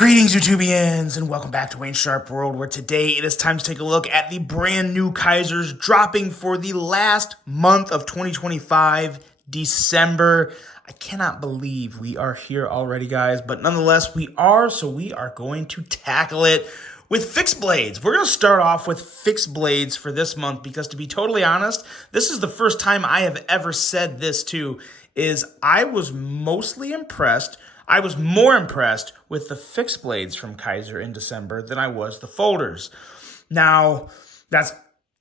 Greetings, YouTubians, and welcome back to Wayne Sharp World, where today it is time to take a look at the brand new KIZERs dropping for the last month of 2025, December. I cannot believe we are here already, guys, but nonetheless, we are, so we are going to tackle it with fixed blades. We're going to start off with fixed blades for this month because, to be totally honest, this is the first time I have ever said this too, is I was mostly impressed. I was more impressed with the fixed blades from KIZER in December than I was the folders. Now,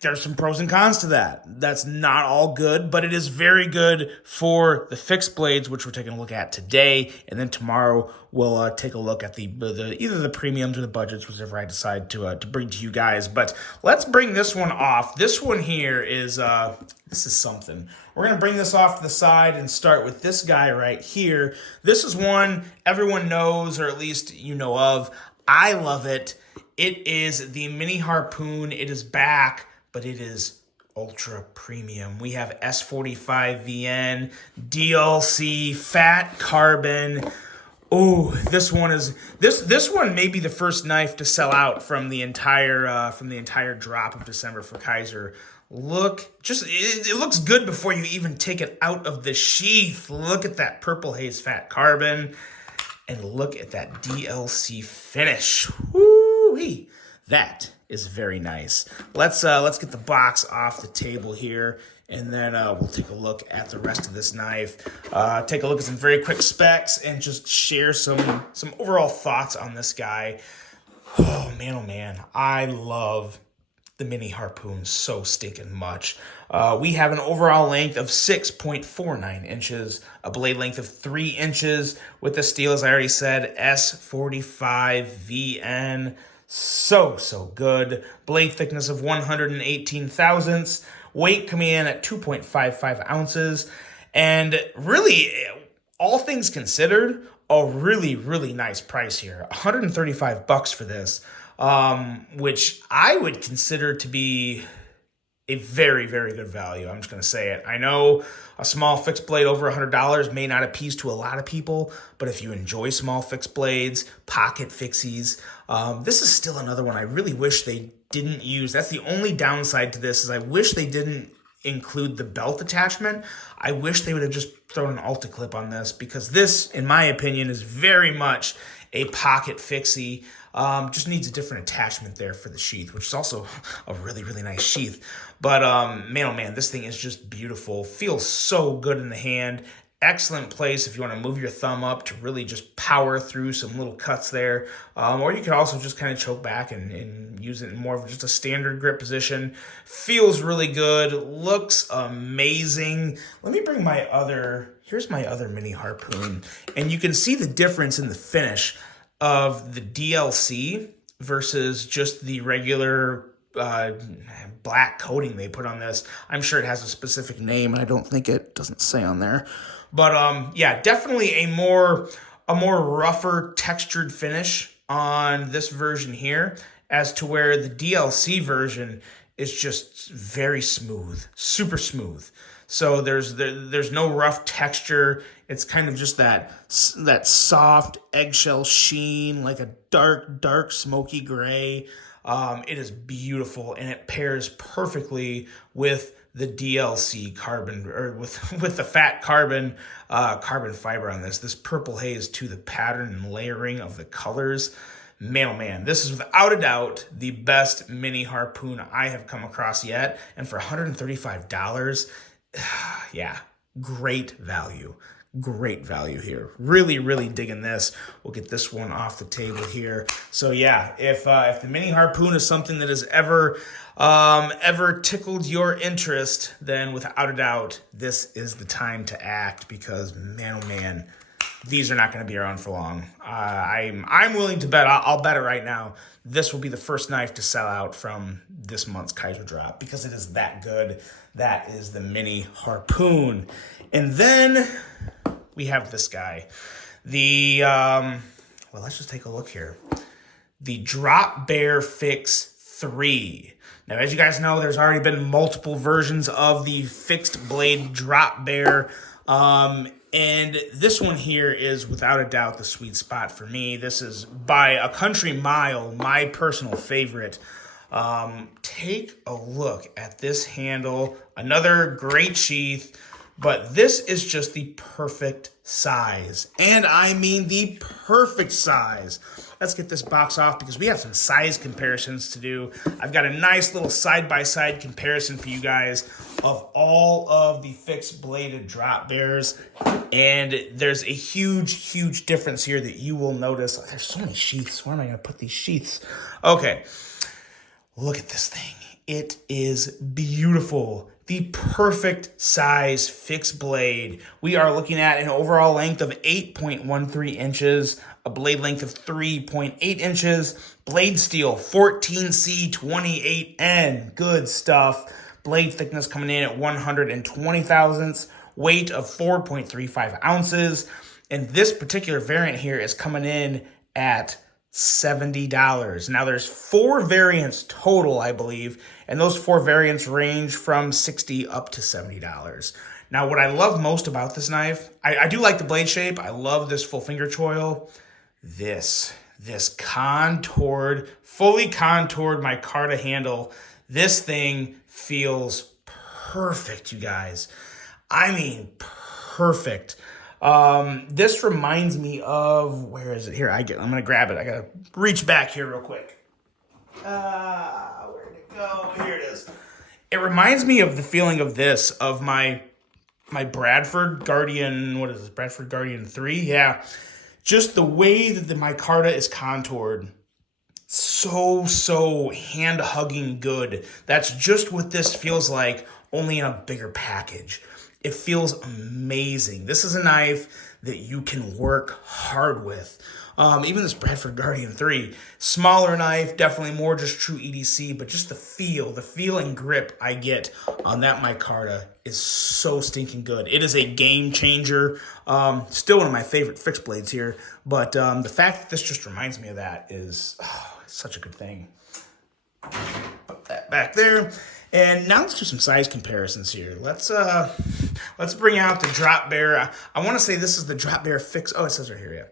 there's some pros and cons to that. That's not all good, but it is very good for the fixed blades, which we're taking a look at today. And then tomorrow we'll take a look at either the premiums or the budgets, whichever I decide to bring to you guys. But let's bring this one off. This one here is this is something. We're going to bring this off to the side and start with this guy right here. This is one everyone knows, or at least you know of. I love it. It is the Mini Harpoon. It is back, but it is ultra premium. We have S45VN, DLC, fat carbon. Oh, this one is this one may be the first knife to sell out from the entire drop of December for KIZER. Look, it looks good before you even take it out of the sheath. Look at that purple haze fat carbon, and look at that DLC finish. Woo-wee. That is very nice. Let's get the box off the table here, and then we'll take a look at the rest of this knife. Take a look at some very quick specs and just share some overall thoughts on this guy. Oh man, I love the Mini Harpoon so stinking much. We have an overall length of 6.49 inches, a blade length of 3 inches with the steel, as I already said, S45VN. So good. Blade thickness of 118 thousandths. Weight coming in at 2.55 ounces. And really, all things considered, a really nice price here. $135 for this, which I would consider to be a very good value. I'm just going to say it. I know a small fixed blade over $100 may not appease to a lot of people, but if you enjoy small fixed blades, pocket fixies, this is still another one I really wish they didn't use. That's the only downside to this, is I wish they didn't include the belt attachment. I wish they would have just thrown an Alta clip on this, because this, in my opinion, is very much a pocket fixie. Just needs a different attachment there for the sheath, which is also a really nice sheath. But man, oh man, this thing is just beautiful. Feels so good in the hand. Excellent place if you want to move your thumb up to really just power through some little cuts there. Or you could also just kind of choke back and use it in more of just a standard grip position. Feels really good. Looks amazing. Let me bring here's my other Mini Harpoon. And you can see the difference in the finish of the DLC versus just the regular black coating they put on this. I'm sure it has a specific name, and I don't think it doesn't say on there. But yeah, definitely a more rougher textured finish on this version here, as to where the DLC version is just very smooth, super smooth. So there's no rough texture. It's kind of just that soft eggshell sheen, like a dark smoky gray. It is beautiful, and it pairs perfectly with the DLC carbon, or with the fat carbon fiber on this. This purple haze to the pattern and layering of the colors. Man, oh man, this is without a doubt the best Mini Harpoon I have come across yet. And for $135, yeah, great value. Great value here. Really digging this. We'll get this one off the table here. So yeah, if the Mini Harpoon is something that has ever tickled your interest, then without a doubt, this is the time to act, because man, oh man, these are not going to be around for long. I'm willing to bet, I'll bet it right now, this will be the first knife to sell out from this month's KIZER drop, because it is that good. That is the Mini Harpoon. And then we have this guy. Well, let's just take a look here. The Drop Bear Fix 3. Now, as you guys know, there's already been multiple versions of the fixed blade Drop Bear. And this one here is without a doubt the sweet spot for me. This is by a country mile my personal favorite. Take a look at this handle. Another great sheath, but this is just the perfect size. And I mean the perfect size. Let's get this box off because we have some size comparisons to do. I've got a nice little side-by-side comparison for you guys of all of the fixed bladed drop bears. And there's a huge, huge difference here that you will notice. There's so many sheaths. Where am I going to put these sheaths? Okay, look at this thing. It is beautiful. The perfect size fixed blade. We are looking at an overall length of 8.13 inches, a blade length of 3.8 inches, blade steel 14C28N, good stuff. Blade thickness coming in at 120 thousandths, weight of 4.35 ounces. And this particular variant here is coming in at $70. Now there's 4 variants total, I believe, and those 4 variants range from $60 up to $70. Now what I love most about this knife, I do like the blade shape. I love this full finger choil. This contoured, fully contoured micarta handle. This thing feels perfect, you guys. I mean, perfect. This reminds me of, where is it? Here, I'm gonna grab it. I gotta reach back here real quick. Where'd it go? Here it is. It reminds me of the feeling of this, of my Bradford Guardian, what is this? Bradford Guardian 3? Yeah. Just the way that the micarta is contoured. So hand-hugging good. That's just what this feels like, only in a bigger package. It feels amazing. This is a knife that you can work hard with. Even this Bradford Guardian 3, smaller knife, definitely more just true EDC, but just the feel and grip I get on that micarta is so stinking good. It is a game changer. Still one of my favorite fixed blades here, but the fact that this just reminds me of that is such a good thing. Put that back there. And now let's do some size comparisons here. Let's bring out the drop bear. I want to say this is the drop bear fix. Oh, it says right here, yeah.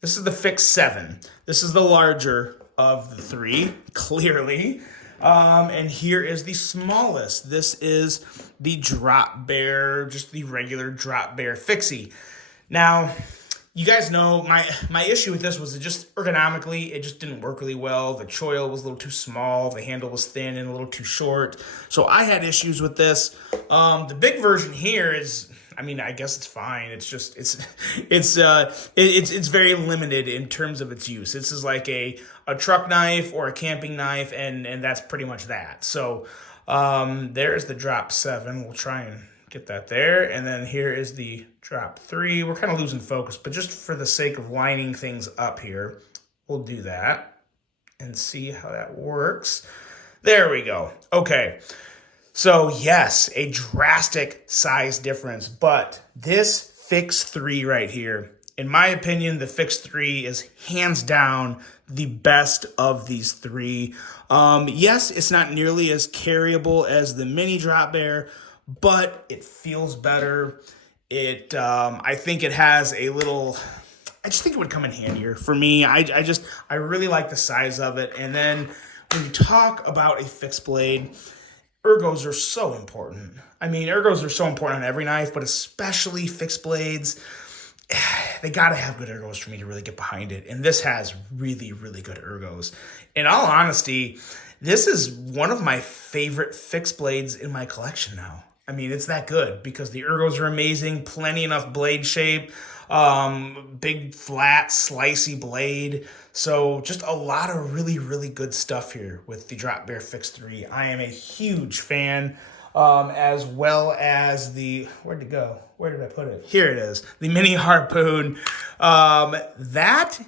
This is the Fix 7. This is the larger of the 3, clearly. And here is the smallest. This is the drop bear, just the regular drop bear fixie. Now, you guys know my issue with this was it just ergonomically, it just didn't work really well. The choil was a little too small. The handle was thin and a little too short. So I had issues with this. The big version here is, I mean, I guess it's fine. It's just, it's very limited in terms of its use. This is like a truck knife or a camping knife, and that's pretty much that. So there's the drop 7. We'll try and get that there. And then here is the drop 3. We're kind of losing focus, but just for the sake of lining things up here, we'll do that and see how that works. There we go. Okay. So yes, a drastic size difference, but this Fix 3 right here, in my opinion, the Fix 3 is hands down the best of these 3. Yes, it's not nearly as carryable as the mini drop bear, but it feels better. I think it has a little, I just think it would come in handier for me. I really like the size of it. And then when you talk about a fixed blade, ergos are so important. I mean, ergos are so important on every knife, but especially fixed blades. They got to have good ergos for me to really get behind it. And this has really, really good ergos. In all honesty, this is one of my favorite fixed blades in my collection now. I mean, it's that good because the ergos are amazing, plenty enough blade shape, big, flat, slicey blade. So just a lot of really, really good stuff here with the Drop Bear Fix 3. I am a huge fan, as well as the, where'd it go? Where did I put it? Here it is, the Mini Harpoon. That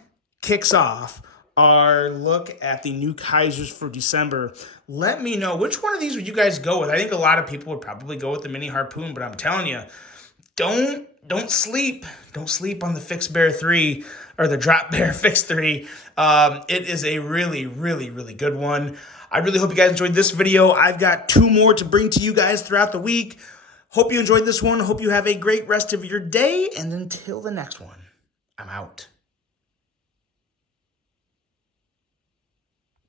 kicks off our look at the new KIZERs for December. Let me know, which one of these would you guys go with? I think a lot of people would probably go with the Mini Harpoon, but I'm telling you, don't sleep. Don't sleep on the Fix Bear 3 or the Drop Bear Fix 3. It is a really, really, really good one. I really hope you guys enjoyed this video. I've got 2 more to bring to you guys throughout the week. Hope you enjoyed this one. Hope you have a great rest of your day. And until the next one, I'm out.